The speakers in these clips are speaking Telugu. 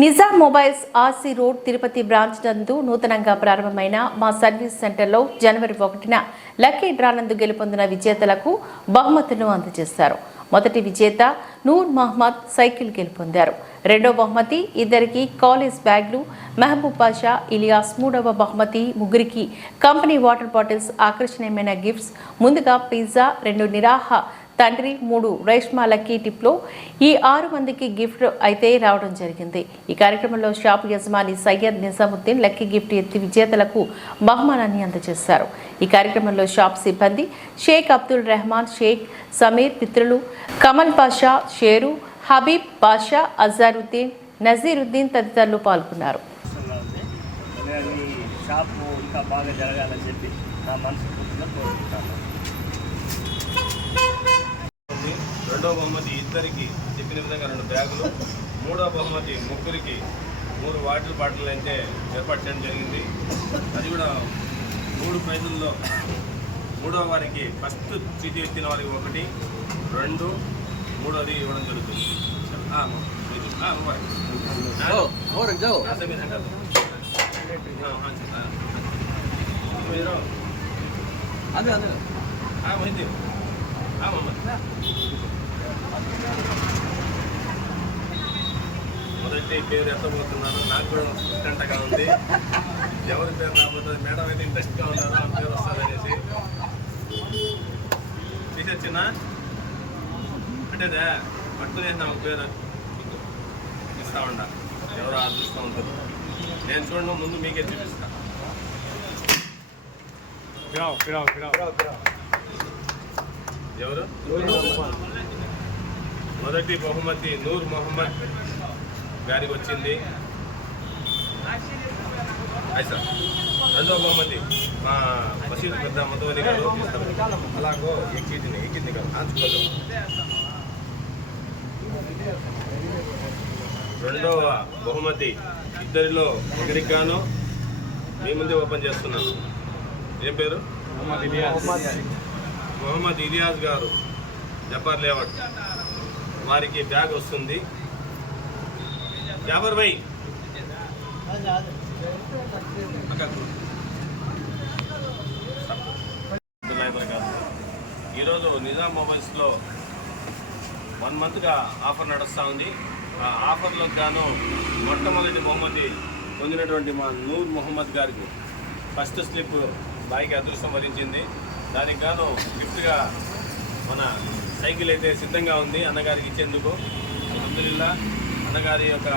Nizam mobiles RC road Tirupati branch నందు నూతనంగా ప్రారంభమైన మా సర్వీస్ సెంటర్లో జనవరి 1న లక్కీ డ్రా నందు గెలుపొందిన విజేతలకు బహుమతులను అందజేశారు. మొదటి విజేత నూర్ మహమ్మద్ సైకిల్ గెలుపొందారు. రెండో బహుమతి ఇద్దరికి కాలేజ్ బ్యాగ్లు, మహబూబ్ పాషా ఇలియాస్ మూడవ బహుమతి ముగ్గురికి కంపెనీ వాటర్ బాటిల్స్ ఆకర్షణీయమైన గిఫ్ట్స్. ముందుగా పిజ్జా, 2 నిరాహ తండ్రి, 3 రేష్మా లక్కీ టిప్లో ఈ 6 మందికి గిఫ్ట్ అయితే రావడం జరిగింది. ఈ కార్యక్రమంలో షాపు యజమాని సయ్యద్ నిజాముద్దీన్ లక్కీ గిఫ్ట్ ఎత్తి విజేతలకు బహుమానాన్ని అందజేశారు. ఈ కార్యక్రమంలో షాప్ సిబ్బంది షేక్ అబ్దుల్ రెహమాన్, షేక్ సమీర్, పిత్రులు కమల్ పాషా, షేరు, హబీబ్ పాషా, అజారుద్దీన్, నజీరుద్దీన్ తదితరులు పాల్గొన్నారు. రెండో బహుమతి ఇద్దరికి చెప్పిన విధంగా 2 బ్యాగులు, మూడో బహుమతి ముగ్గురికి 3 వాటర్ బాటిల్ అయితే ఏర్పాటు చేయడం జరిగింది. అది కూడా 3 ప్రైజుల్లో మూడో వారికి ఫస్ట్ చీటీ ఎత్తిన వారికి 1, 2, 3 ఇవ్వడం జరుగుతుంది. మొదటి పేరు ఎత్తబోతున్నాను. నాకు కూడా ఇంట్రెస్ట్గా ఉంది. ఎవరి పేరు రాబోతుంది, మేడం అయితే ఇంట్రెస్ట్గా ఉన్నారు, ఆ పేరు వస్తుంది అనేసి తీసొచ్చిన అంటేదే పట్టుకునేసిన ఒక పేరు ఇస్తా ఉండ. ఎవరు ఆదరిస్తూ ఉంటారు. నేను చూడడం ముందు మీకే చూపిస్తా. ఎవరు? మొదటి బహుమతి నూర్ మొహమ్మద్ గారికి వచ్చింది. రెండో బహుమతి మా మసీదు పెద్ద మొదటి గారు అలాగో ఎక్కింది కాదు ఆంచుకోదు. రెండవ బహుమతి ఇద్దరిలో ఒకరికి గాను మీ ముందే ఓపెన్ చేస్తున్నాను. ఏం పేరు? మొహమ్మద్ ఇలియాస్ గారు, జబ్బార్ లేవట్. వారికి బ్యాగ్ వస్తుంది. జాబర్ భాయ్ ఈరోజు నిజాం మొబైల్స్లో 1 మంత్గా ఆఫర్ నడుస్తూ ఉంది. ఆ ఆఫర్లో గాను మొట్టమొదటి బహుమతి పొందినటువంటి మా నూర్ మొహమ్మద్ గారికి ఫస్ట్ స్లిప్ బాయ్కి అదృష్టం వరించింది. దానికి గాను గిఫ్ట్గా మన సైకిల్ అయితే సిద్ధంగా ఉంది అన్నగారికి ఇచ్చేందుకు. అల్హమ్దులిల్లాహ్ అన్నగారి యొక్క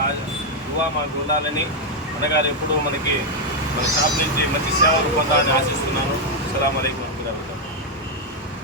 దువా మాకు ఉండాలని, అన్నగారు ఎప్పుడూ మన షాప్ నుంచి మంచి సేవలు పొందాలని ఆశిస్తున్నాను. అస్సలాము అలైకుం.